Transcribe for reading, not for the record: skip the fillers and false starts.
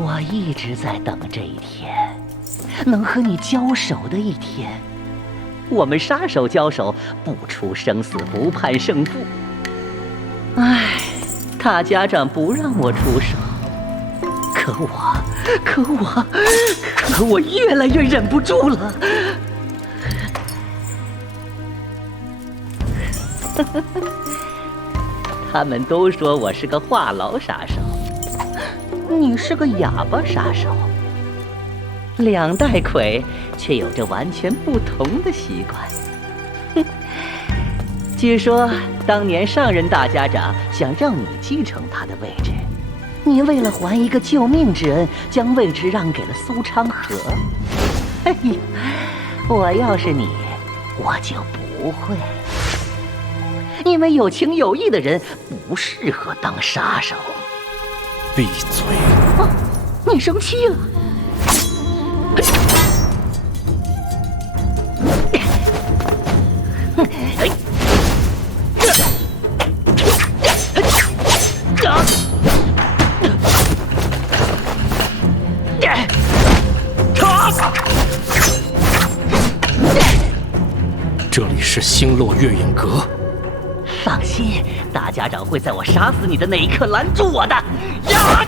我一直在等这一天，能和你交手的一天。我们杀手交手，不出生死，不判胜负。唉，大家长不让我出手，可我越来越忍不住了。他们都说我是个话痨杀手，你是个哑巴杀手。两代魁却有着完全不同的习惯。据说当年上任大家长想让你继承他的位置，你为了还一个救命之恩，将位置让给了苏昌河。哎呀，我要是你，我就不会，因为有情有义的人不适合当杀手。闭嘴！啊，你生气了？这里是星落月影阁。放心，大家长会在我杀死你的那一刻拦住我的。呀！